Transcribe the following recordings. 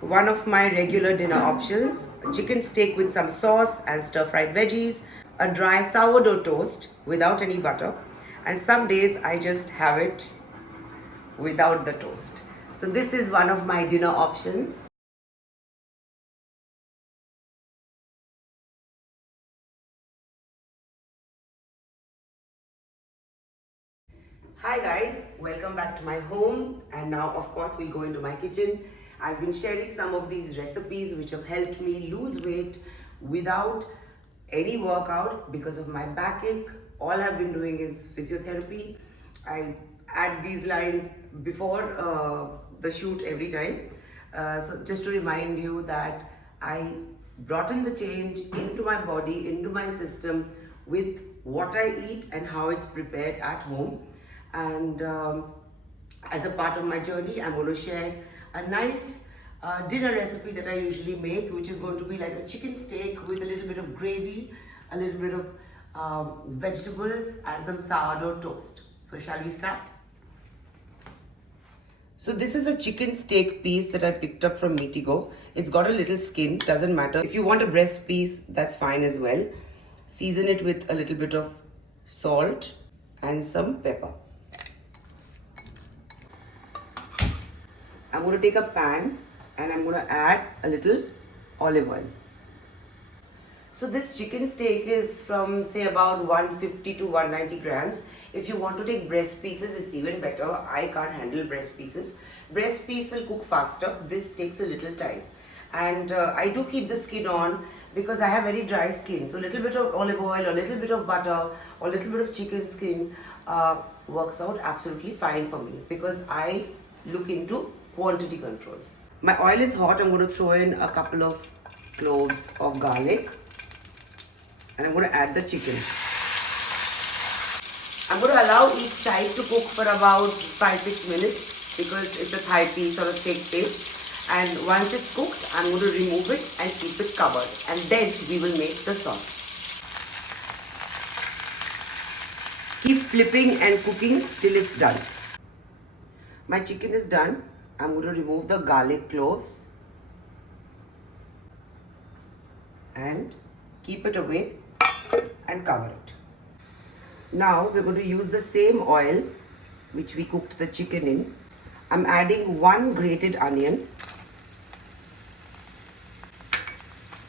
one of my regular dinner options, a chicken steak with some sauce and stir-fried veggies, a dry sourdough toast without any butter, and some days I just have it without the toast. So this is one of my dinner options. Hi guys, welcome back to my home, and now of course we go into my kitchen. I've been sharing some of these recipes which have helped me lose weight without any workout because of my backache. All I've been doing is physiotherapy. I add these lines before the shoot every time. So just to remind you that I brought in the change into my body, into my system with what I eat and how it's prepared at home. And as a part of my journey, I'm going to share a nice dinner recipe that I usually make, which is going to be like a chicken steak with a little bit of gravy, a little bit of vegetables and some sourdough toast. So shall we start? So this is a chicken steak piece that I picked up from Meatigo. It's got a little skin, doesn't matter. If you want a breast piece, that's fine as well. Season it with a little bit of salt and some pepper. I'm going to take a pan and I'm going to add a little olive oil. So this chicken steak is from say about 150 to 190 grams. If you want to take breast pieces, it's even better. I can't handle breast pieces. Breast piece will cook faster. This takes a little time. And I do keep the skin on because I have very dry skin. So a little bit of olive oil, a little bit of butter, or a little bit of chicken skin works out absolutely fine for me because I look into quantity control. My oil is hot. I'm going to throw in a couple of cloves of garlic and I'm going to add the chicken. I'm going to allow each side to cook for about 5-6 minutes because it's a thigh piece or a steak piece. And once it's cooked, I'm going to remove it and keep it covered. And then we will make the sauce. Keep flipping and cooking till it's done. My chicken is done. I'm going to remove the garlic cloves and keep it away and cover it. Now we're going to use the same oil which we cooked the chicken in. I'm adding 1 grated onion,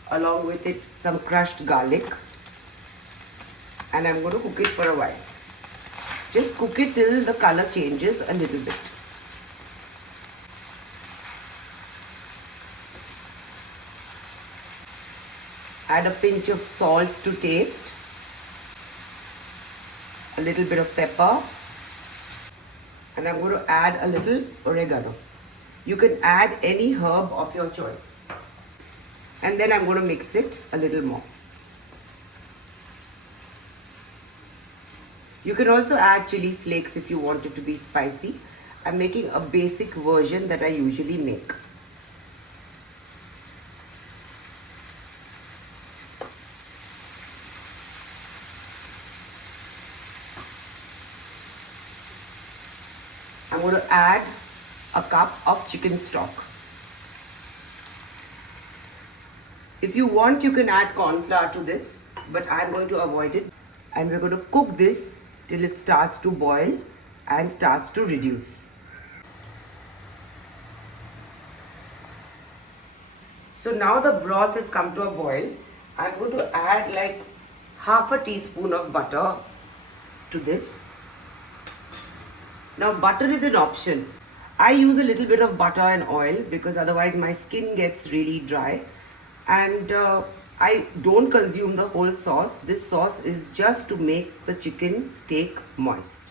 along with it some crushed garlic, and I'm going to cook it for a while. Just cook it till the color changes a little bit. Add a pinch of salt to taste, a little bit of pepper, and I'm going to add a little oregano. You can add any herb of your choice. And then I'm going to mix it a little more. You can also add chili flakes if you want it to be spicy. I'm making a basic version that I usually make. I'm going to add a cup of chicken stock. If you want, you can add corn flour to this, but I'm going to avoid it. And we're going to cook this till it starts to boil and starts to reduce. So now the broth has come to a boil. I'm going to add like half a teaspoon of butter to this. Now butter is an option. I use a little bit of butter and oil because otherwise my skin gets really dry. And I don't consume the whole sauce. This sauce is just to make the chicken steak moist.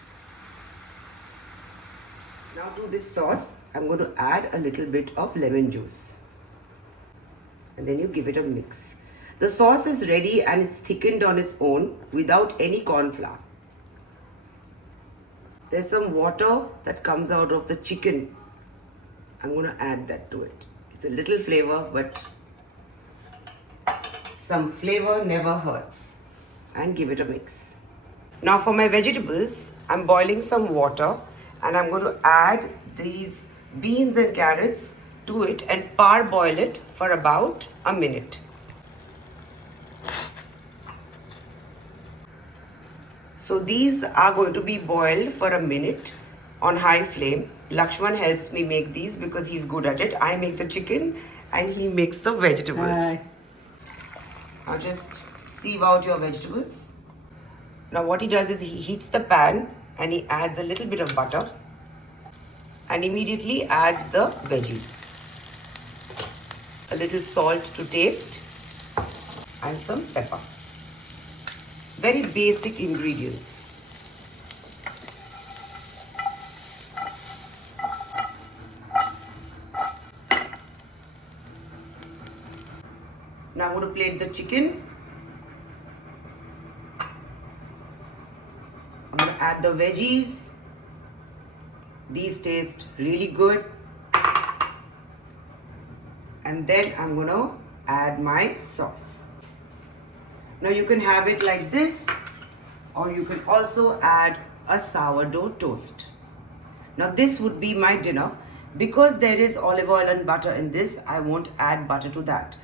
Now to this sauce, I'm going to add a little bit of lemon juice. And then you give it a mix. The sauce is ready and it's thickened on its own without any corn flour. There's some water that comes out of the chicken. I'm going to add that to it. It's a little flavor, but some flavor never hurts. And give it a mix. Now for my vegetables, I'm boiling some water and I'm going to add these beans and carrots to it and parboil it for about a minute. So these are going to be boiled for a minute on high flame. Lakshman helps me make these because he's good at it. I make the chicken and he makes the vegetables. Now just sieve out your vegetables. Now what he does is he heats the pan and he adds a little bit of butter and immediately adds the veggies. A little salt to taste and some pepper. Very basic ingredients. Now I'm going to plate the chicken. I'm going to add the veggies. These taste really good. And then I'm going to add my sauce. Now you can have it like this, or you can also add a sourdough toast. Now this would be my dinner. Because there is olive oil and butter in this, I won't add butter to that.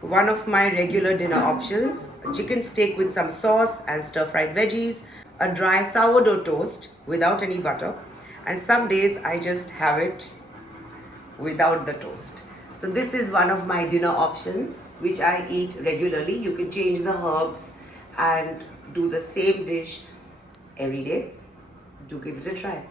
One of my regular dinner options, a chicken steak with some sauce and stir-fried veggies, a dry sourdough toast without any butter, and some days I just have it without the toast. So this is one of my dinner options which I eat regularly. You can change the herbs and do the same dish every day. Do give it a try.